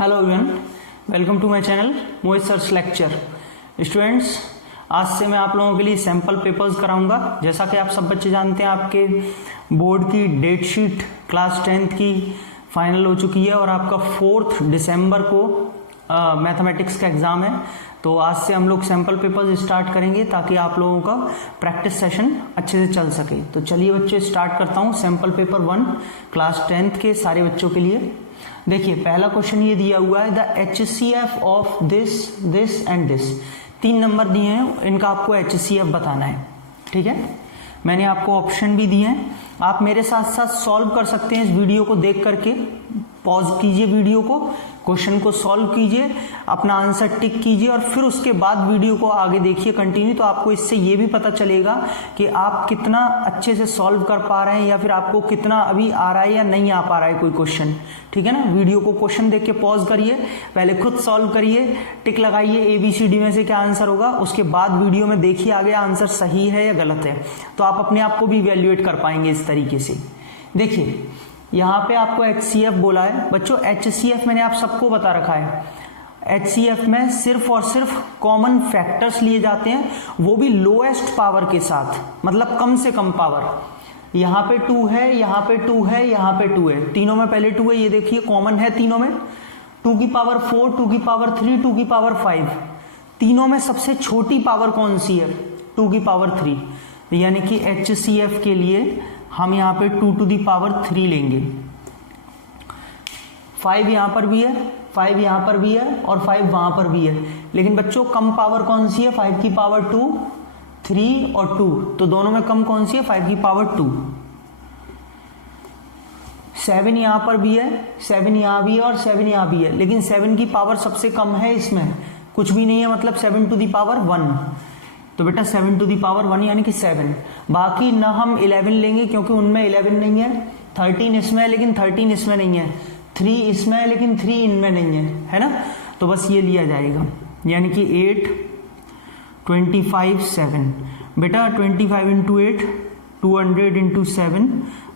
Hello everyone, welcome to my channel Mohit search lecture. Students, आज से मैं आप लोगों के लिए सैम्पल पेपर्स कराऊंगा। जैसा कि आप सब बच्चे जानते हैं, आपके बोर्ड की डेट शीट क्लास 10th की फाइनल हो चुकी है और आपका 4 दिसंबर को मैथमेटिक्स का एग्जाम है। तो आज से हम लोग सैम्पल पेपर्स स्टार्ट करेंगे ताकि आप लोगों का प्रैक्टिस सेशन अच्छे से चल सके। तो चलिए बच्चे, स्टार्ट करता हूँ सैम्पल पेपर 1 क्लास 10th के सारे बच्चों के लिए। देखिए, पहला क्वेश्चन ये दिया हुआ है, the HCF of this and this. 3 number दिए हैं, इनका आपको HCF बताना है। ठीक है, मैंने आपको ऑप्शन भी दिए हैं, आप मेरे साथ साथ सॉल्व कर सकते हैं। इस वीडियो को देख करके पॉज कीजिए, वीडियो को, क्वेश्चन को सॉल्व कीजिए, अपना आंसर टिक कीजिए और फिर उसके बाद वीडियो को आगे देखिए कंटिन्यू। तो आपको इससे ये भी पता चलेगा कि आप कितना अच्छे से सॉल्व कर पा रहे हैं या फिर आपको कितना अभी आ रहा है या नहीं आ पा रहा है कोई क्वेश्चन। ठीक है ना, वीडियो को क्वेश्चन देख के पॉज करिए, पहले खुद सॉल्व करिए, टिक लगाइए ABCD में से क्या आंसर होगा, उसके बाद वीडियो में देखिए आगे आंसर सही है या गलत है। तो आप अपने आप को भी इवैल्यूएट कर पाएंगे इस तरीके से। देखिए, यहाँ पे आपको HCF बोला है बच्चों। HCF मैंने आप सबको बता रखा है, HCF में सिर्फ और सिर्फ कॉमन फैक्टर्स लिए जाते हैं, वो भी लोएस्ट पावर के साथ, मतलब कम से कम पावर। यहाँ पे 2 है, यहाँ पे 2 है, यहाँ पे 2 है, तीनों में पहले 2 है, ये देखिए कॉमन है तीनों में। 2 की पावर 4, 2 की पावर 3, 2 की पावर 5, तीनों में सबसे छोटी पावर कौन सी है? 2 की पावर 3। यानी कि HCF के लिए हम यहाँ पे 2 to the power 3 लेंगे। 5 यहाँ पर भी है, 5 यहाँ पर भी है और 5 वहां पर भी है। लेकिन बच्चों, कम पावर कौन सी है? 5 की पावर 2, 3 और 2, तो दोनों में कम कौन सी है? 5 की पावर 2। 7 यहाँ पर भी है, 7 यहाँ भी है और 7 यहाँ भी है, लेकिन 7 की पावर सबसे कम है, इसमें कुछ भी नहीं है, मतलब 7 to the power 1। तो बेटा 7 to the power 1 यानी कि 7। बाकी ना हम 11 लेंगे क्योंकि उनमें 11 नहीं है। 13 इसमें है लेकिन 13 इसमें नहीं है। 3 इसमें है लेकिन 3 इनमें नहीं है ना। तो बस ये लिया जाएगा, यानी कि 8, 25, 7। बेटा 25 इंटू 8, 200 इंटू 7,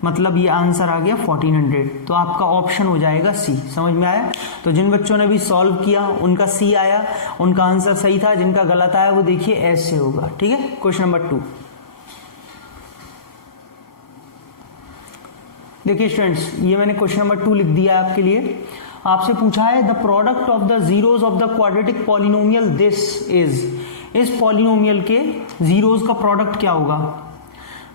मतलब ये आंसर आ गया 1400। तो आपका ऑप्शन हो जाएगा C। समझ में आया? तो जिन बच्चों ने भी सॉल्व किया उनका C आया, उनका आंसर सही था। जिनका गलत आया वो देखिए S से होगा। ठीक है, क्वेश्चन नंबर 2। देखिए स्टूडेंट्स, ये मैंने क्वेश्चन नंबर 2 लिख दिया है आपके लिए। आपसे पूछा है, the product of the zeros of the quadratic polynomial this is. इस पॉलिनोमियल के जीरोज का प्रोडक्ट क्या होगा?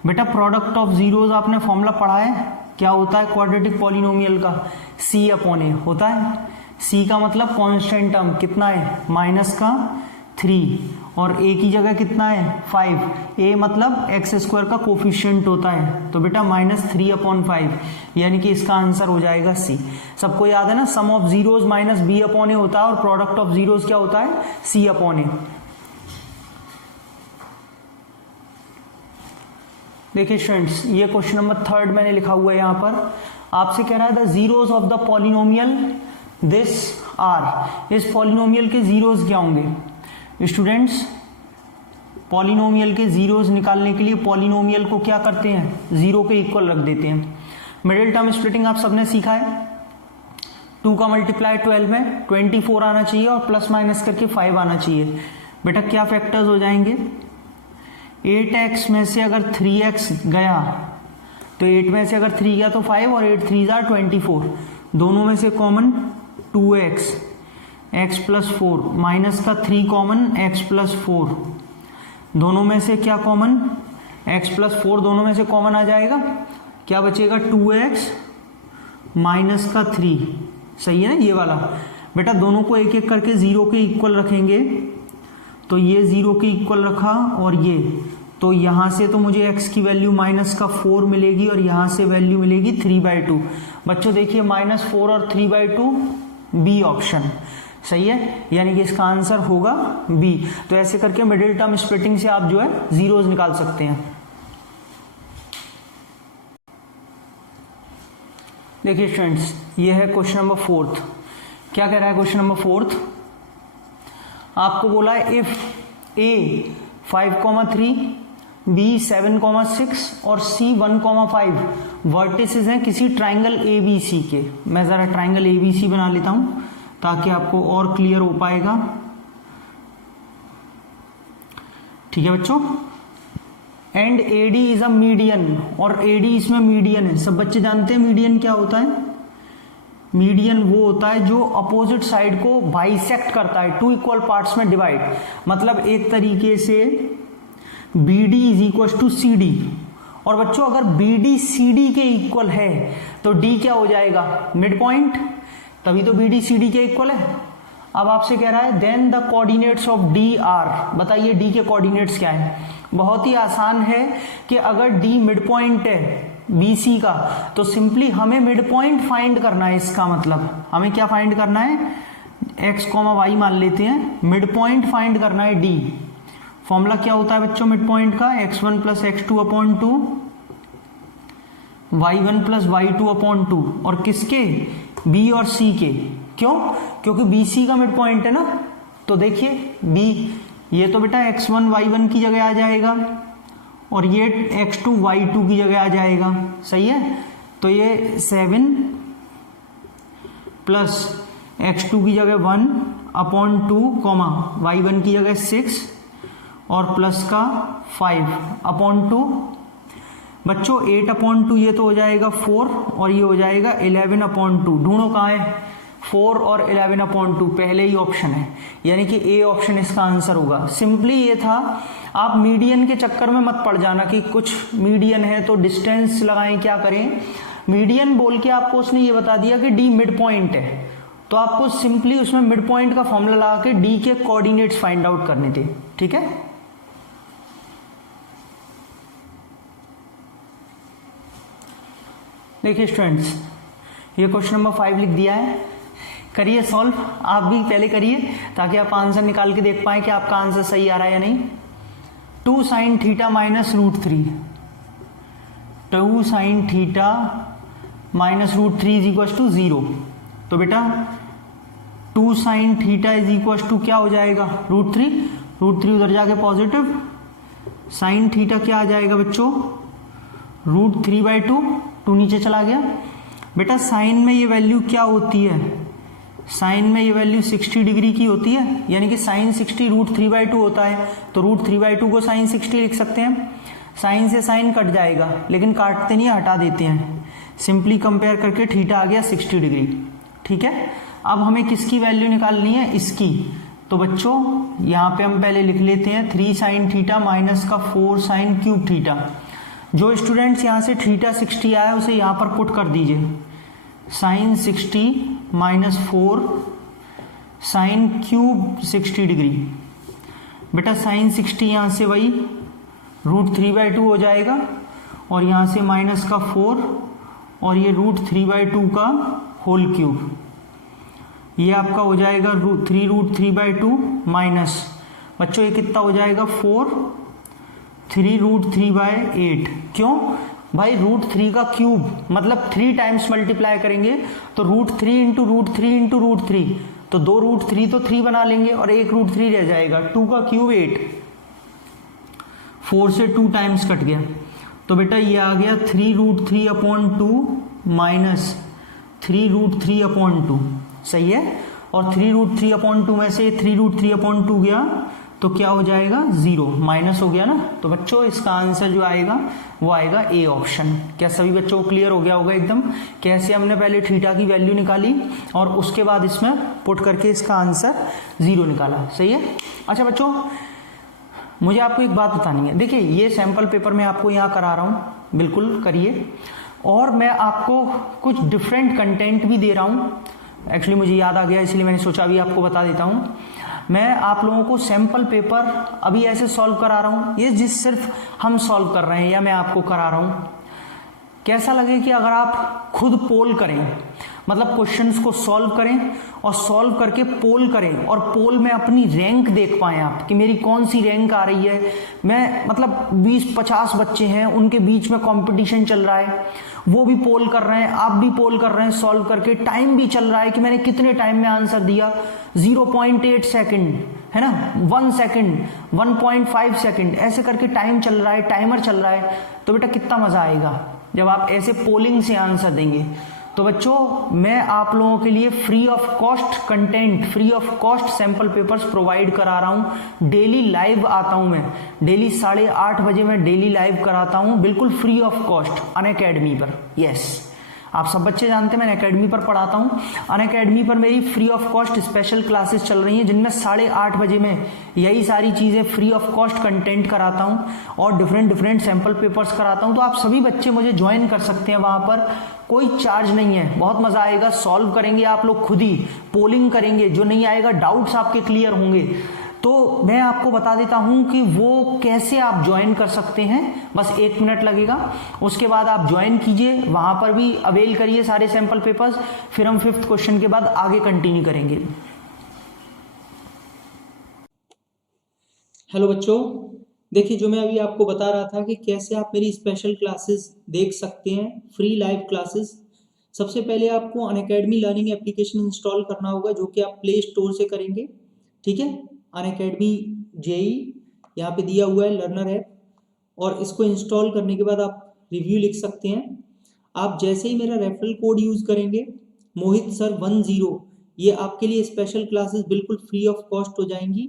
बेटा प्रोडक्ट ऑफ जीरोज आपने फॉर्मूला पढ़ा है, क्या होता है क्वाड्रेटिक पॉलिनोमियल का? C/A होता है। C का मतलब कांस्टेंट टर्म कितना है? माइनस का 3 और A की जगह कितना है? 5। A मतलब x² का कोफिशिएंट होता है, तो बेटा -3/5, यानी कि इसका आंसर हो जाएगा C। सबको याद है ना, सम ऑफ जीरोज माइनस B/A होता है और प्रोडक्ट ऑफ जीरोज क्या होता है? C/A। देखिए स्टूडेंट्स, ये क्वेश्चन नंबर 3 मैंने लिखा हुआ है यहाँ पर। आपसे कह रहा है the zeros of the polynomial this are. इस पॉलिनोमियल के जीरोज क्या होंगे? स्टूडेंट्स, पॉलिनोमियल के जीरोज निकालने के लिए पॉलिनोमियल को क्या करते हैं? 0 के इक्वल रख देते हैं। मिडिल टर्म स्प्लिटिंग आप सबने सीखा है। 2 का मल्टीप्लाई 12 में 24 आना चाहिए और प्लस माइनस करके 5 आना चाहिए। बेटा क्या फैक्टर्स हो जाएंगे? 8x में से अगर 3x गया तो 8 में से अगर 3 गया तो 5 और 8 3 जार 24। दोनों में से common 2x, x plus 4, minus का 3 कॉमन, x प्लस 4। दोनों में से क्या कॉमन? x प्लस 4 दोनों में से कॉमन आ जाएगा। क्या बचेगा? 2x माइनस का 3। सही है ना ये वाला? बेटा दोनों को एक एक करके 0 के इक्वल रखेंगे, तो ये 0 के इक्वल रखा और ये, तो यहां से तो मुझे x की वैल्यू माइनस का 4 मिलेगी और यहां से वैल्यू मिलेगी 3/2। बच्चों देखिए -4 और 3/2 B ऑप्शन सही है, यानी कि इसका आंसर होगा B। तो ऐसे करके मिडिल टर्म स्प्लिटिंग से आप जो है जीरोज निकाल सकते हैं। देखिए स्टूडेंट्स, ये है क्वेश्चन नंबर 4। क्या कह रहा है क्वेश्चन नंबर 4? आपको बोला है इफ A 5,3, B 7,6 और C 1,5 वर्टिसेस हैं किसी ट्राइंगल ABC के। मैं जरा ट्राइंगल ABC बना लेता हूं ताकि आपको और क्लियर हो पाएगा। ठीक है बच्चों, and AD is a median, और एडी इसमें मीडियन है। सब बच्चे जानते हैं मीडियन क्या होता है। मीडियन वो होता है जो अपोजिट साइड को बाइसेक्ट करता है, टू इक्वल पार्ट्स में डिवाइड। मतलब एक तरीके से BD is equal to CD, और बच्चों अगर BD CD के इक्वल है तो D क्या हो जाएगा, मिड पॉइंट, तभी तो BD CD के इक्वल है। अब आपसे कह रहा है then the coordinates of D are, बताइए D के कोऑर्डिनेट्स क्या है। बहुत ही आसान है कि अगर D मिड पॉइंट है BC का, तो सिंपली हमें मिड पॉइंट फाइंड करना है। इसका मतलब हमें क्या फाइंड करना है, x, y मान लेते हैं, मिड पॉइंट फाइंड करना है D। फॉर्मूला क्या होता है बच्चों मिड पॉइंट का, x1 plus x2 upon 2, y1 plus y2 upon 2, और किसके, B और C के। क्यों, क्योंकि BC का मिड पॉइंट है ना। तो देखिए B, ये तो बेटा x1 y1 की जगह आ जाएगा, और ये x2 y2 की जगह आ जाएगा, सही है। तो ये 7 प्लस x2 की जगह 1 अपॉन 2, y1 की जगह 6, और प्लस का 5 अपॉन 2। बच्चों 8 अपॉन 2 ये तो हो जाएगा 4, और ये हो जाएगा 11 अपॉन 2। ढूंढो कहाँ है, 4 और 11 अपॉन 2 पहले ही ऑप्शन है, यानी कि ए ऑप्शन इसका आंसर होगा। सिंपली ये था, आप मीडियन के चक्कर में मत पड़ जाना कि कुछ मीडियन है तो डिस्टेंस लगाएं, क्या करें। मीडियन बोल के आपको उसने ये बता दिया कि डी मिड पॉइंट है, तो आपको सिंपली उसमें मिड पॉइंट का फॉर्मूला लगा के डी के कोऑर्डिनेट्स फाइंड आउट करने थे। ठीक है, देखिए स्टूडेंट्स, ये क्वेश्चन नंबर 5 लिख दिया है, करिए सॉल्व। आप भी पहले करिए ताकि आप आंसर निकाल के देख पाए कि आपका आंसर सही आ रहा है या नहीं। 2 sin theta minus √3, 2 sin theta minus √3 is equal to 0। तो बेटा 2 sin theta is equal to क्या हो जाएगा, √3 उधर जाके पॉजिटिव, sin थीटा क्या आ जाएगा बच्चों, √3/2, 2 नीचे चला गया। बेटा साइन में ये वैल्यू क्या होती है, साइन में ये वैल्यू 60 डिग्री की होती है, यानी कि साइन 60 √3/2 होता है, तो √3/2 को साइन 60 लिख सकते हैं। साइन से साइन कट जाएगा, लेकिन काटते नहीं, हटा देते हैं। सिंपली कंपेयर करके थीटा आ गया 60 डिग्री। ठीक है, अब हमें किसकी वैल्यू निकालनी है, इसकी। तो बच्चों यहाँ पे हम पहले लिख लेते हैं 3 sin थीटा माइनस का 4 sin क्यूब थीटा। जो स्टूडेंट्स यहाँ से थीटा 60 आया उसे यहाँ पर पुट कर दीजिए, sine 60 minus 4 sine cube 60 degree. बेटा साइन 60 यहाँ से वही √3/2 हो जाएगा, और यहाँ से माइनस का 4, और ये √3/2 का होल क्यूब, ये आपका हो जाएगा 3√3/2 माइनस, बच्चों ये कितना हो जाएगा 4, 3√3/8। क्यों भाई, √3 का क्यूब मतलब 3 टाइम्स मल्टीप्लाई करेंगे तो √3 इंटू √3 इंटू √3, तो 2 √3 तो 3 बना लेंगे और 1 √3 रह जाएगा। 2 का क्यूब 8, 4 से 2 टाइम्स कट गया, तो बेटा ये आ गया 3√3/2 माइनस 3√3/2। सही है, और 3√3/2 में से 3√3/2 गया तो क्या हो जाएगा 0, माइनस हो गया ना। तो बच्चों इसका आंसर जो आएगा वो आएगा ए ऑप्शन। क्या सभी बच्चों को क्लियर हो गया होगा एकदम, कैसे हमने पहले थीटा की वैल्यू निकाली और उसके बाद इसमें पुट करके इसका आंसर 0 निकाला। सही है। अच्छा बच्चों, मुझे आपको एक बात बतानी है। देखिए ये सैंपल पेपर मैं आपको यहाँ करा रहा हूँ, बिल्कुल करिए, और मैं आपको कुछ डिफरेंट कंटेंट भी दे रहा हूँ। एक्चुअली मुझे याद आ गया, इसलिए मैंने सोचा अभी आपको बता देता हूँ। मैं आप लोगों को सैंपल पेपर अभी ऐसे सॉल्व करा रहा हूँ, ये जिस सिर्फ हम सॉल्व कर रहे हैं या मैं आपको करा रहा हूँ। कैसा लगे कि अगर आप खुद पोल करें, मतलब क्वेश्चंस को सॉल्व करें और सॉल्व करके पोल करें, और पोल में अपनी रैंक देख पाएं आप कि मेरी कौन सी रैंक आ रही है। मैं मतलब 20-50 बच्चे हैं, उनके बीच में कंपटीशन चल रहा है, वो भी पोल कर रहे हैं, आप भी पोल कर रहे हैं सॉल्व करके, टाइम भी चल रहा है कि मैंने कितने टाइम में आंसर दिया, 0.8 सेकेंड है ना, 1 सेकेंड, 1.5 सेकेंड, ऐसे करके टाइम चल रहा है, टाइमर चल रहा है। तो बेटा कितना मजा आएगा जब आप ऐसे पोलिंग से आंसर देंगे। तो बच्चों मैं आप लोगों के लिए free of cost content, free of cost sample papers provide करा रहा हूं। डेली लाइव आता हूं मैं, डेली 8:30 बजे मैं डेली लाइव कराता हूं, बिल्कुल फ्री ऑफ कॉस्ट अनअकैडमी पर। यस, आप सब बच्चे जानते हैं मैं अकेडमी पर पढ़ाता हूं। अनअकैडमी पर मेरी free of cost special classes चल रही हैं, जिनमें 8:30 बजे में यही सारी चीजें फ्री ऑफ कॉस्ट कंटेंट कराता हूं और डिफरेंट सैंपल पेपर्स कराता हूं। तो आप सभी बच्चे मुझे ज्वाइन कर सकते हैं वहां पर, कोई चार्ज नहीं है। बहुत मजा आएगा, सॉल्व करेंगे आप लोग खुद ही, पोलिंग करेंगे, जो नहीं आएगा डाउट्स आपके क्लियर होंगे। तो मैं आपको बता देता हूं कि वो कैसे आप ज्वाइन कर सकते हैं, बस 1 मिनट लगेगा। उसके बाद आप ज्वाइन कीजिए, वहां पर भी अवेल करिए सारे सैंपल पेपर्स। फिर हम 5th क्वेश्चन के बाद आगे कंटिन्यू करेंगे। हेलो बच्चों, देखिए जो मैं अभी आपको बता रहा था कि कैसे आप मेरी स्पेशल क्लासेस देख सकते हैं, फ्री लाइव क्लासेस। सबसे पहले आपको अनअकैडमी लर्निंग एप्लीकेशन इंस्टॉल करना होगा, जो कि आप प्ले स्टोर से करेंगे। ठीक है, अनअकैडमी जेई यहाँ पे दिया हुआ है लर्नर ऐप, और इसको इंस्टॉल करने के बाद आप रिव्यू लिख सकते हैं। आप जैसे ही मेरा रेफरल कोड यूज़ करेंगे मोहित सर 10, ये आपके लिए स्पेशल क्लासेस बिल्कुल फ्री ऑफ कॉस्ट हो जाएंगी।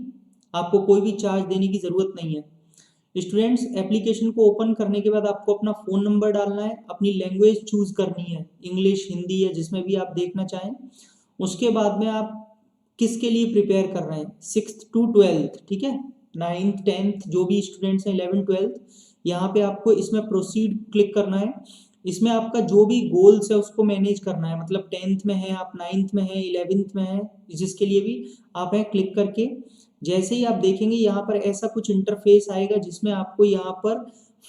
आपको कोई भी चार्ज देने की ज़रूरत नहीं है। स्टूडेंट्स, एप्लीकेशन को ओपन करने के बाद आपको अपना फ़ोन नंबर डालना है, अपनी लैंग्वेज चूज़ करनी है, इंग्लिश, हिंदी या जिसमें भी आप देखना चाहें। उसके बाद में आप किसके लिए प्रिपेयर कर रहे हैं, 6th to 12th, ठीक है, 9th 10th जो भी स्टूडेंट्स हैं, 11th 12th, यहाँ पे आपको इसमें प्रोसीड क्लिक करना है। इसमें आपका जो भी गोल्स है उसको मैनेज करना है, मतलब 10th में है आप, 9th में है, 11th में है, जिसके लिए भी आप है क्लिक करके जैसे ही आप देखेंगे यहाँ पर ऐसा कुछ इंटरफेस आएगा, जिसमें आपको यहाँ पर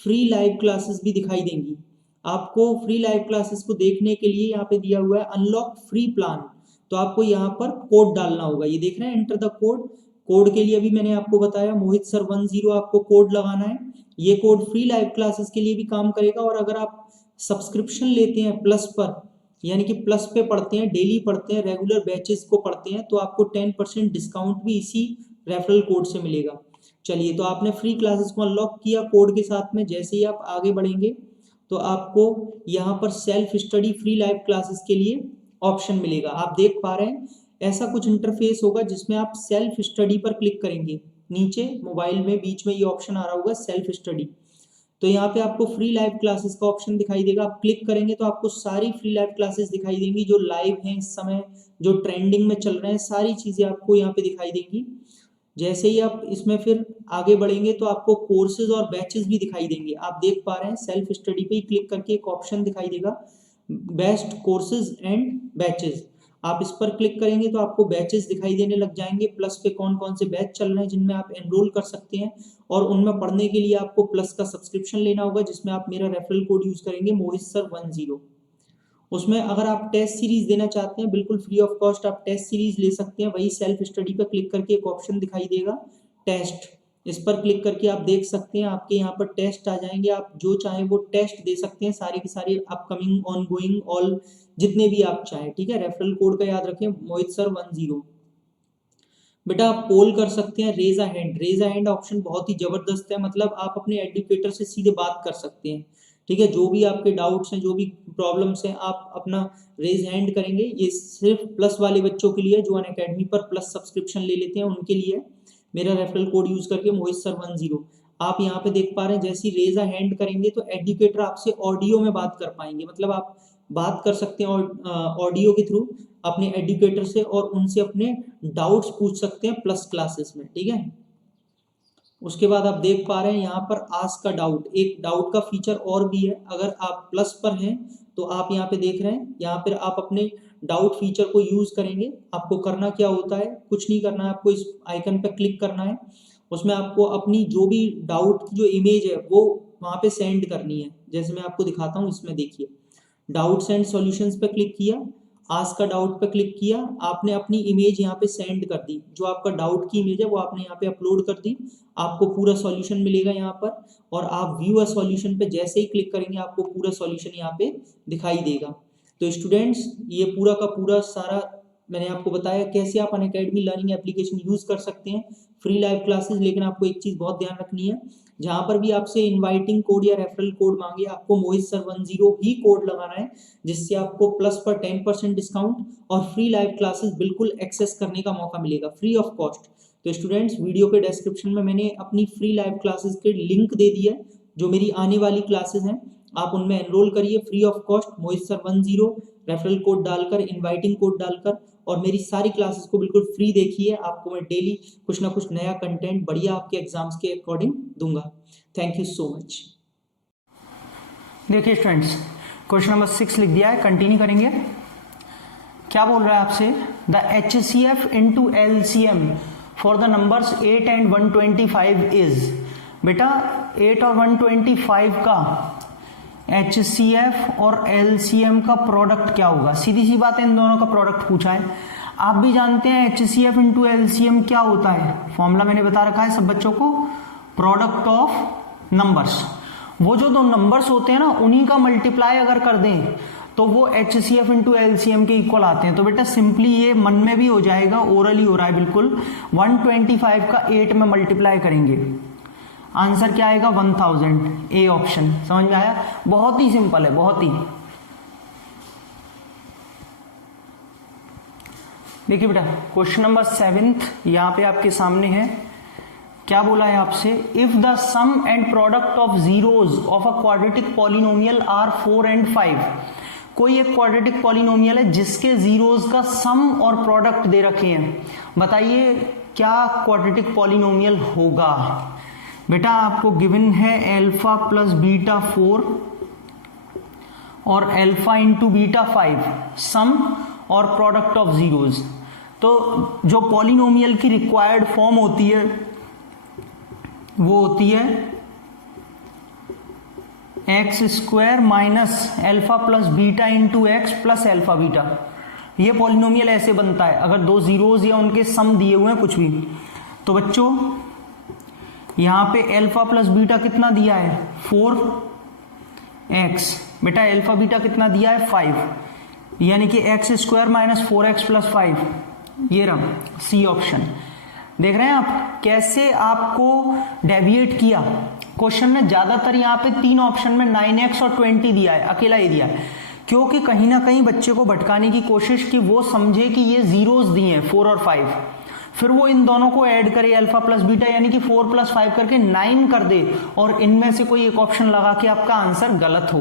फ्री लाइव क्लासेस भी दिखाई देंगी। आपको फ्री लाइव क्लासेस को देखने के लिए यहाँ पे दिया हुआ है अनलॉक फ्री प्लान, तो आपको यहाँ पर कोड डालना होगा। ये देख रहे हैं, एंटर द कोड। कोड के लिए भी मैंने आपको बताया मोहित सर 10 आपको कोड लगाना है। ये कोड फ्री लाइव क्लासेस के लिए भी काम करेगा, और अगर आप सब्सक्रिप्शन लेते हैं प्लस पर, यानी कि प्लस पे पढ़ते हैं, डेली पढ़ते हैं, रेगुलर बैचेस को पढ़ते हैं, तो आपको 10% डिस्काउंट भी इसी रेफरल कोड से मिलेगा। चलिए, तो आपने फ्री क्लासेस को अनलॉक किया कोड के साथ में। जैसे ही आप आगे बढ़ेंगे तो आपको यहाँ पर self study free live classes के लिए ऑप्शन मिलेगा। आप देख पा रहे हैं ऐसा कुछ इंटरफेस होगा, जिसमें आप सेल्फ स्टडी पर क्लिक करेंगे। नीचे मोबाइल में बीच में ये ऑप्शन आ रहा होगा सेल्फ स्टडी, तो यहाँ पे आपको फ्री लाइव क्लासेस का ऑप्शन दिखाई देगा। आप क्लिक करेंगे तो आपको सारी फ्री लाइव क्लासेस दिखाई देंगी, जो लाइव हैं इस समय, जो ट्रेंडिंग में चल रहे हैं, सारी चीज़ें आपको यहाँ पे दिखाई देंगी। जैसे ही आप इसमें फिर आगे बढ़ेंगे तो आपको कोर्सेज और बैचेस भी दिखाई देंगे। आप देख पा रहे हैं सेल्फ स्टडी पे ही क्लिक करके एक ऑप्शन दिखाई देगा, बेस्ट कोर्सेज एंड बैचेस। आप इस पर क्लिक करेंगे तो आपको बैचेस दिखाई देने लग जाएंगे, प्लस पे कौन कौन से बैच चल रहे हैं जिनमें आप एनरोल कर सकते हैं। और उनमें पढ़ने के लिए आपको प्लस का सब्सक्रिप्शन लेना होगा, जिसमें आप मेरा रेफरल कोड यूज करेंगे मोहित सर 10। उसमें अगर आप टेस्ट सीरीज देना चाहते हैं, बिल्कुल फ्री ऑफ कॉस्ट आप टेस्ट सीरीज ले सकते हैं। वही सेल्फ स्टडी पर क्लिक करके एक ऑप्शन दिखाई देगा टेस्ट, इस पर क्लिक करके आप देख सकते हैं आपके यहाँ पर टेस्ट आ जाएंगे। आप जो चाहें वो टेस्ट दे सकते हैं, सारे के सारे अपकमिंग, ऑनगोइंग, ऑल, जितने भी आप चाहें। ठीक है, रेफरल कोड का याद रखें मोहित सर 10। बेटा आप पोल कर सकते हैं, raise a hand. Raise a hand option बहुत ही जबरदस्त है, मतलब आप अपने एजुकेटर से सीधे बात कर सकते हैं। ठीक है, जो भी आपके डाउट्स हैं, जो भी प्रॉब्लम्स हैं, आप अपना रेज हैंड करेंगे। ये सिर्फ प्लस वाले बच्चों के लिए, जो अनअकैडमी पर प्लस सब्सक्रिप्शन ले लेते हैं उनके लिए। मेरा रेफरल कोड यूज करके मोहित सर 10। आप यहाँ पे देख पा रहे हैं, जैसे ही रेज अ हैंड करेंगे तो एजुकेटर आपसे ऑडियो में बात कर पाएंगे, मतलब आप बात कर सकते हैं ऑडियो के थ्रू अपने एजुकेटर से, और उनसे अपने डाउट्स पूछ सकते हैं प्लस क्लासेस में। ठीक है, उसके बाद आप देख पा रहे हैं यहाँ पर आस्क का डाउट, एक डाउट का फीचर और भी है। अगर आप प्लस पर हैं तो आप यहाँ पे देख रहे हैं, यहाँ पर आप अपने डाउट फीचर को यूज करेंगे। आपको करना क्या होता है, कुछ नहीं करना है, आपको इस आइकन पर क्लिक करना है। उसमें आपको अपनी जो भी डाउट की जो इमेज है वो वहाँ पे सेंड करनी है। जैसे मैं आपको दिखाता हूँ, इसमें देखिए, डाउट्स एंड सॉल्यूशंस पे क्लिक किया, आस्क का डाउट पे क्लिक किया, आपने अपनी इमेज यहाँ पे सेंड कर दी। जो आपका डाउट की इमेज है वो आपने यहाँ पे अपलोड कर दी। आपको पूरा सॉल्यूशन मिलेगा यहाँ पर, और आप व्यू अ सॉल्यूशन पे जैसे ही क्लिक करेंगे आपको पूरा सॉल्यूशन यहाँ पे दिखाई देगा। तो स्टूडेंट्स, ये पूरा का पूरा सारा मैंने आपको बताया कैसे आप अनअकैडमी लर्निंग एप्लीकेशन यूज कर सकते हैं फ्री लाइव क्लासेस। लेकिन आपको एक चीज बहुत ध्यान रखनी है, जहां पर भी आपसे इनवाइटिंग कोड या रेफरल कोड मांगे, आपको मोहित सर 10 ही कोड लगाना है, जिससे आपको प्लस पर 10% डिस्काउंट और फ्री लाइव क्लासेस बिल्कुल एक्सेस करने का मौका मिलेगा फ्री ऑफ कॉस्ट। तो स्टूडेंट्स, वीडियो के डिस्क्रिप्शन में मैंने अपनी फ्री लाइव क्लासेस के लिंक दे दिया है, जो मेरी आने वाली क्लासेस हैं, आप उनमें एनरोल करिए free of cost, Mohit sir 10 referral code डालकर, इनवाइटिंग कोड डालकर, और मेरी सारी क्लासेस को बिल्कुल फ्री देखिए। आपको मैं डेली कुछ ना कुछ नया कंटेंट बढ़िया आपके एग्जाम्स के अकॉर्डिंग दूंगा। Thank you so much. देखिए स्टूडेंट्स, क्वेश्चन नंबर 6 लिख दिया है, कंटिन्यू करेंगे। क्या बोल रहा है आपसे, the HCF into LCM for the numbers 8 and 125 is. बेटा 8 और 125 का HCF और LCM का प्रोडक्ट क्या होगा? सीधी सी बात है, इन दोनों का प्रोडक्ट पूछा है। आप भी जानते हैं HCF इंटू LCM क्या होता है, फॉर्मूला मैंने बता रखा है सब बच्चों को, प्रोडक्ट ऑफ नंबर्स। वो जो दो नंबर्स होते हैं ना, उन्हीं का मल्टीप्लाई अगर कर दें तो वो HCF इंटू LCM के इक्वल आते हैं। तो बेटा सिंपली ये मन में भी हो जाएगा, ओरली हो रहा है बिल्कुल। 125 का 8 में मल्टीप्लाई करेंगे, आंसर क्या आएगा? 1000, ए ऑप्शन। समझ में आया? बहुत ही सिंपल है, बहुत ही। देखिए बेटा, क्वेश्चन नंबर 7 यहां पे आपके सामने है। क्या बोला है आपसे, if the sum and product of zeros of a quadratic polynomial are 4 and 5। कोई एक क्वाड्रेटिक पॉलिनोमियल है जिसके जीरोज का सम और प्रोडक्ट दे रखे हैं, बताइए क्या क्वाड्रेटिक पॉलिनोमियल होगा? बेटा आपको गिवन है अल्फा प्लस बीटा 4 और अल्फा इंटू बीटा 5, सम और प्रोडक्ट ऑफ जीरोज। तो जो पॉलिनोमियल की रिक्वायर्ड फॉर्म होती है वो होती है x square minus alpha plus beta into x plus alpha beta. ये पॉलिनोमियल ऐसे बनता है अगर दो जीरोज या उनके सम दिए हुए हैं कुछ भी। तो बच्चों यहां पे अल्फा प्लस बीटा कितना दिया है? 4x। बेटा अल्फा बीटा कितना दिया है? 5, यानी कि x square minus 4x plus 5, ये रहा सी ऑप्शन। देख रहे हैं आप कैसे आपको डेविएट किया क्वेश्चन में। ज्यादातर यहाँ पे 3 ऑप्शन में 9x और 20 दिया है, अकेला ही दिया है, क्योंकि कहीं ना कहीं बच्चे को भटकाने की कोशिश कि वो समझे कि ये जीरोस दिए हैं 4 और 5, फिर वो इन दोनों को ऐड करे अल्फा प्लस बीटा, यानी कि 4 प्लस 5 करके 9 कर दे और इनमें से कोई एक ऑप्शन लगा के आपका आंसर गलत हो।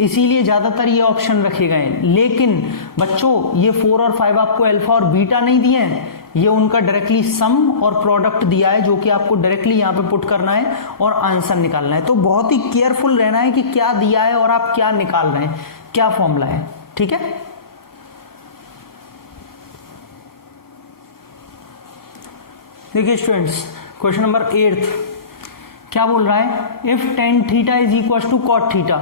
इसीलिए ज्यादातर ये ऑप्शन रखे गए हैं। लेकिन बच्चों ये 4 और 5 आपको अल्फा और बीटा नहीं दिए हैं, ये उनका डायरेक्टली सम और प्रोडक्ट दिया है, जो कि आपको डायरेक्टली यहाँ पे पुट करना है और आंसर निकालना है। तो बहुत ही केयरफुल रहना है कि क्या दिया है और आप क्या निकाल रहे हैं, क्या फॉर्मूला है, ठीक है। देखिए स्टूडेंट्स, क्वेश्चन नंबर 8 क्या बोल रहा है, if tan theta is equal to cot theta.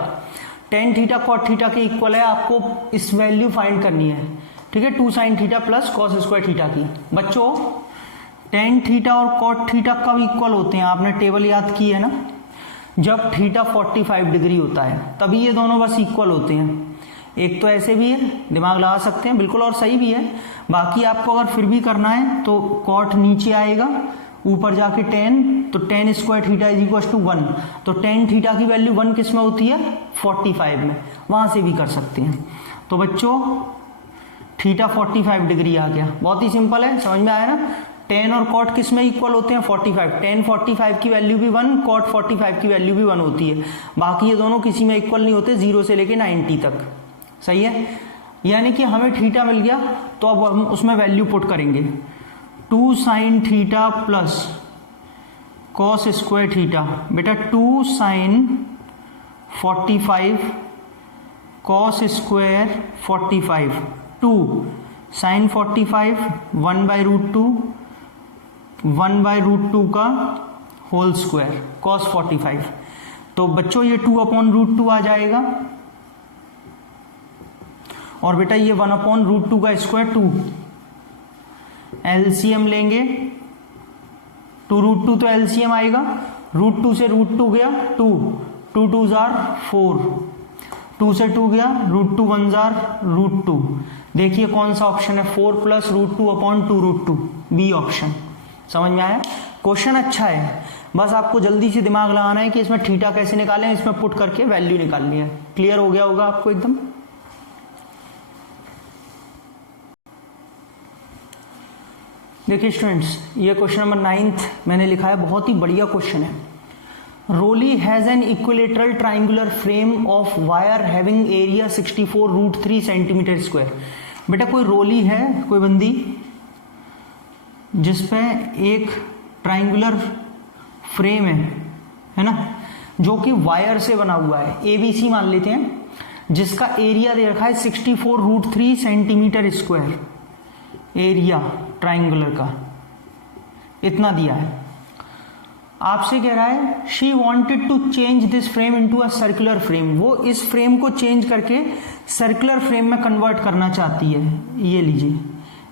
tan theta cot theta के इक्वल है, आपको इस वैल्यू फाइंड करनी है, ठीक है, 2 sin theta plus cos square theta की। बच्चों tan थीटा और cot थीटा कब इक्वल होते हैं? आपने टेबल याद की है ना, जब थीटा 45 डिग्री होता है तभी ये दोनों बस इक्वल होते हैं। एक तो ऐसे भी है, दिमाग लगा सकते हैं बिल्कुल, और सही भी है। बाकी आपको अगर फिर भी करना है तो cot नीचे आएगा, ऊपर जाके tan, तो tan square theta is equal to 1। तो tan थीटा की वैल्यू 1 किस में होती है? 45 में, वहां से भी कर सकते हैं। तो बच्चों थीटा 45 डिग्री आ गया, बहुत ही सिंपल है, समझ में आया ना। tan और cot किस में इक्वल होते हैं? 45। tan 45 की वैल्यू भी 1, cot 45 की वैल्यू भी 1 होती है। बाकी ये दोनों किसी में इक्वल नहीं होते, 0 से लेके 90 तक, सही है। यानी कि हमें थीटा मिल गया, तो अब हम उसमें वैल्यू पुट करेंगे, 2 sin theta plus cos square theta. बेटा 2 sin 45 cos स्क्वायर 45, 2 sin 45 1/√2, 1/√2 का होल स्क्वायर cos 45। तो बच्चों ये 2/√2 आ जाएगा, और बेटा ये 1/√2 का स्क्वायर 2। एलसीएम लेंगे, 2√2 तो एलसीएम आएगा, √2 से √2 गया 2, 2 2 जार 4, 2 से 2 गया, √2 1 जार √2। देखिए कौन सा ऑप्शन है, 4 प्लस √2/2 √2, बी ऑप्शन। समझ में आया? क्वेश्चन अच्छा है, बस आपको जल्दी से दिमाग लगाना है कि इसमें थीटा कैसे निकालें, इसमें पुट करके वैल्यू निकालनी है। क्लियर हो गया होगा आपको एकदम? देखिए स्टूडेंट्स, ये क्वेश्चन नंबर 9 मैंने लिखा है, बहुत ही बढ़िया क्वेश्चन है। Roli has an equilateral triangular frame of wire having area 64√3 centimetre square. बेटा कोई रोली है, कोई बंदी, जिसपे एक ट्राइंगुलर फ्रेम है ना, जो कि वायर से बना हुआ है, ABC मान लेते हैं, जिसका एरिया दे रखा है 64√3 सेंटीमीटर स्क्वायर। एरिया ट्राइंगुलर का इतना दिया है। आपसे कह रहा है she wanted to change this frame into a circular frame. वो इस फ्रेम को चेंज करके सर्कुलर फ्रेम में कन्वर्ट करना चाहती है। ये लीजिए,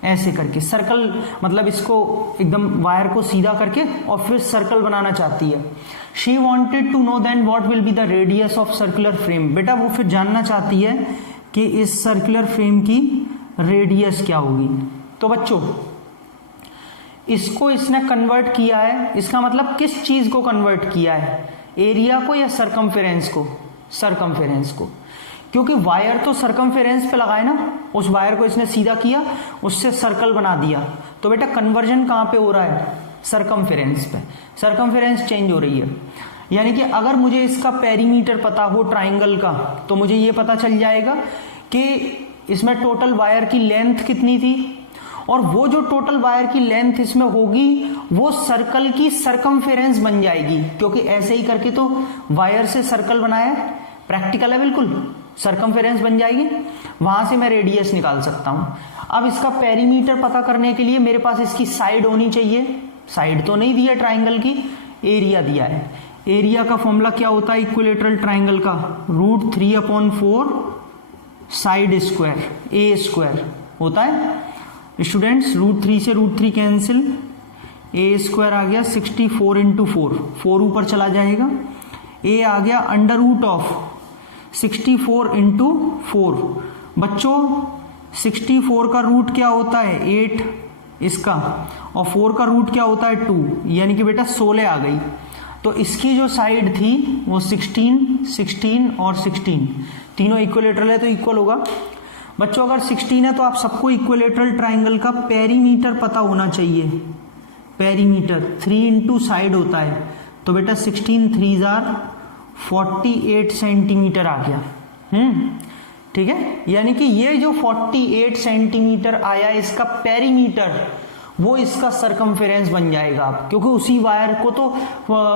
ऐसे करके सर्कल, मतलब इसको एकदम वायर को सीधा करके और फिर सर्कल बनाना चाहती है। She wanted to know then what will be the radius of circular frame. बेटा वो फिर जानना चाहती है कि इस सर्कुलर फ्रेम की रेडियस क्या होगी। तो बच्चों इसको इसने कन्वर्ट किया है, इसका मतलब किस चीज को कन्वर्ट किया है, एरिया को या सरकमफेरेंस को? सरकमफेरेंस को, क्योंकि वायर तो सरकमफेरेंस पे लगाए ना, उस वायर को इसने सीधा किया, उससे सर्कल बना दिया। तो बेटा कन्वर्जन कहां पे हो रहा है? सरकमफेरेंस पे। सरकमफेरेंस चेंज हो रही है, यानी कि अगर मुझे इसका पेरीमीटर पता हो ट्राइंगल का, तो मुझे ये पता चल जाएगा कि इसमें टोटल वायर की लेंथ कितनी थी, और वो जो टोटल वायर की लेंथ इसमें होगी वो सर्कल की सरकमफेरेंस बन जाएगी, क्योंकि ऐसे ही करके तो वायर से सर्कल बनाया है, प्रैक्टिकल है बिल्कुल। सरकमफेरेंस बन जाएगी, वहां से मैं रेडियस निकाल सकता हूं। अब इसका पेरीमीटर पता करने के लिए मेरे पास इसकी साइड होनी चाहिए। साइड तो नहीं दिया ट्राइंगल की, एरिया दिया है। एरिया का फॉर्मूला क्या होता है इक्विलेटरल ट्राइंगल का? √3/4 साइड स्क्वायर, ए स्क्वायर होता है स्टूडेंट्स। √3 से √3 कैंसिल, ए स्क्वायर आ गया 64 × 4, 4 ऊपर चला जाएगा, ए आ गया √64 × 4। बच्चों 64 का रूट क्या होता है? 8 इसका, और 4 का रूट क्या होता है? 2, यानी कि बेटा 16 आ गई। तो इसकी जो साइड थी वो 16, 16 और 16, तीनों इक्विलेटरल है तो इक्वल होगा। बच्चों अगर 16 है तो आप सबको इक्विलेटरल ट्राइंगल का पेरीमीटर पता होना चाहिए। पेरीमीटर 3 × साइड होता है, तो बेटा 16 3 48 सेंटीमीटर आ गया। ठीक है, यानी कि ये जो 48 सेंटीमीटर आया इसका पेरीमीटर, वो इसका सरकमफेरेंस बन जाएगा। आप क्योंकि उसी वायर को तो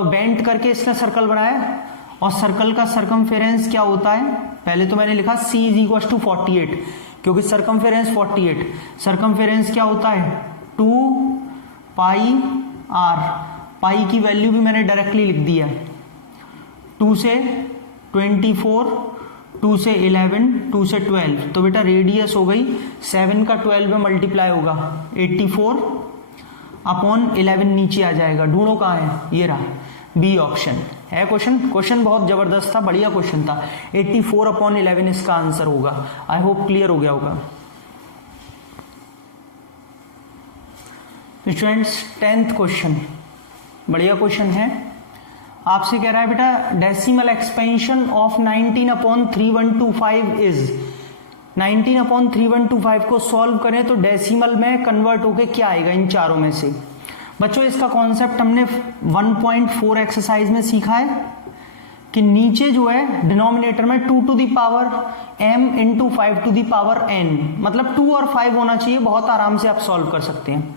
बेंड करके इसने सर्कल बनाया, और सर्कल का सरकमफेरेंस क्या होता है? पहले तो मैंने लिखा C = 48, क्योंकि सरकमफेरेंस 48। सरकमफेरेंस क्या होता है? 2πr। पाई की वैल्यू भी मैंने डायरेक्टली लिख दिया, 2 से 24, 2 से 11, 2 से 12। तो बेटा रेडियस हो गई 7 का 12 में मल्टीप्लाई होगा 84/11 नीचे आ जाएगा। ढूंढो कहाँ है? ये रहा, बी ऑप्शन है। क्वेश्चन बहुत जबरदस्त था, बढ़िया क्वेश्चन था। 84/11 इसका आंसर होगा। आई होप क्लियर हो गया होगा स्टूडेंट्स। 10th क्वेश्चन बढ़िया क्वेश्चन है। आपसे कह रहा है बेटा डेसिमल एक्सपेंशन ऑफ 19/3125 इज। 19/3125 को सॉल्व करें तो डेसिमल में कन्वर्ट होके क्या आएगा इन चारों में से? बच्चों इसका कॉन्सेप्ट हमने 1.4 एक्सरसाइज में सीखा है कि नीचे जो है डिनोमिनेटर में 2 to the power m × 5 to the power n, मतलब 2 और 5 होना चाहिए। बहुत आराम से आप सॉल्व कर सकते हैं।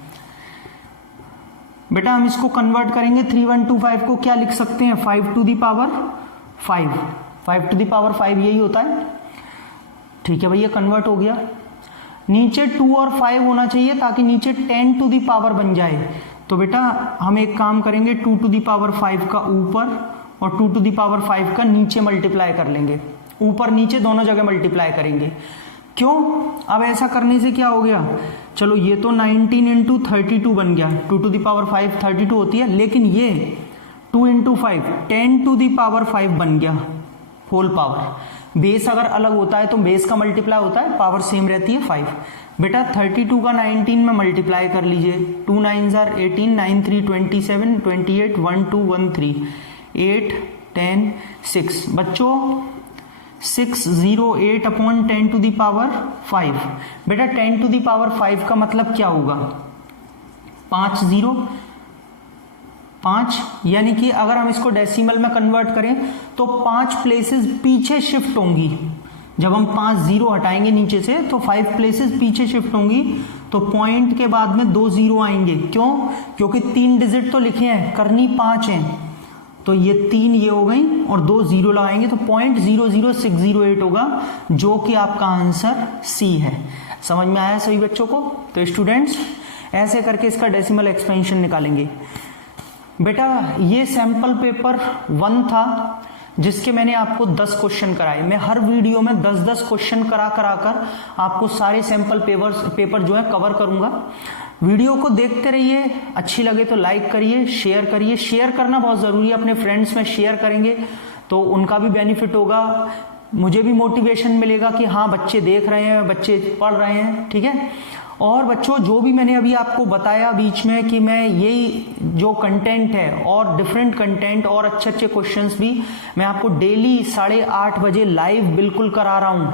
बेटा हम इसको कन्वर्ट करेंगे 3125 को क्या लिख सकते हैं? 5 to the power 5, 5 to the power 5 यही होता है। ठीक है भैया, कन्वर्ट हो गया। नीचे 2 और 5 होना चाहिए ताकि नीचे 10 to the power बन जाए। तो बेटा हम एक काम करेंगे, 2 to the power 5 का ऊपर और 2 to the power 5 का नीचे मल्टीप्लाई कर लेंगे। ऊपर नीचे दोनों जगह मल्टीप्लाई करेंगे। क्यों? अब ऐसा करने से क्या हो गया? चलो ये तो 19 × 32 बन गया, 2 to the power 5 32 होती है, लेकिन ये 2 × 5 10 to the power 5 बन गया होल पावर। बेस अगर अलग होता है तो बेस का मल्टीप्लाई होता है, पावर सेम रहती है 5। बेटा 32 का 19 में मल्टीप्लाई कर लीजिए, 2 9 जार 18, 9 3 27, 28, 1 2 1 3, 8 10 6। बच्चों 608 अपॉन 10 टू दी पावर 5। बेटा 10 टू दी पावर 5 का मतलब क्या होगा? 5, यानी कि अगर हम इसको डेसिमल में कन्वर्ट करें तो 5 प्लेसेस पीछे शिफ्ट होंगी। जब हम 5 जीरो हटाएंगे नीचे से तो 5 प्लेसेस पीछे शिफ्ट होंगी, तो पॉइंट के बाद में 2 जीरो आएंगे। क्यों? क्योंकि 3 डिजिट तो लिखे हैं, करनी 5 है, तो ये 3 ये हो गई और 2 जीरो लगाएंगे तो 0.00608 होगा, जो कि आपका आंसर सी है। समझ में आया सभी बच्चों को? तो स्टूडेंट्स ऐसे करके इसका डेसिमल एक्सपेंशन निकालेंगे। बेटा ये सैंपल पेपर 1 था जिसके मैंने आपको 10 क्वेश्चन कराए। मैं हर वीडियो में 10-10 क्वेश्चन करा कर आपको सारे सैंपल पेपर जो है कवर करूंगा। वीडियो को देखते रहिए, अच्छी लगे तो लाइक करिए, शेयर करिए। शेयर करना बहुत जरूरी है, अपने फ्रेंड्स में शेयर करेंगे तो उनका भी बेनिफिट होगा, मुझे भी मोटिवेशन मिलेगा कि हाँ बच्चे देख रहे हैं, बच्चे पढ़ रहे हैं। ठीक है। और बच्चों जो भी मैंने अभी आपको बताया बीच में कि मैं यही जो कंटेंट है और डिफरेंट कंटेंट और अच्छे अच्छे क्वेश्चंस भी मैं आपको डेली 8:30 बजे लाइव बिल्कुल करा रहा हूं।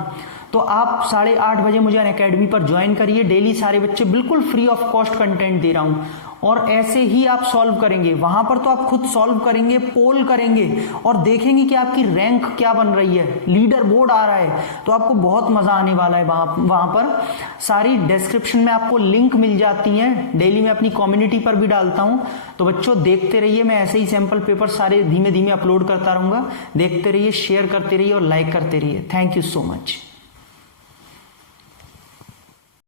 तो आप 8:30 बजे मुझे अनअकैडमी पर ज्वाइन करिए। डेली सारे बच्चे बिल्कुल फ्री ऑफ कॉस्ट कंटेंट दे रहा हूं और ऐसे ही आप सॉल्व करेंगे। वहां पर तो आप खुद सॉल्व करेंगे, पोल करेंगे और देखेंगे कि आपकी रैंक क्या बन रही है, लीडर बोर्ड आ रहा है, तो आपको बहुत मजा आने वाला है। वहां पर सारी डिस्क्रिप्शन में आपको लिंक मिल जाती हैं, डेली मैं अपनी कम्युनिटी पर भी डालता हूं। तो बच्चों देखते रहिए, मैं ऐसे ही सैंपल पेपर सारे धीमे धीमे अपलोड करता रहूंगा। देखते रहिए, शेयर करते रहिए और लाइक करते रहिए। Thank you so much.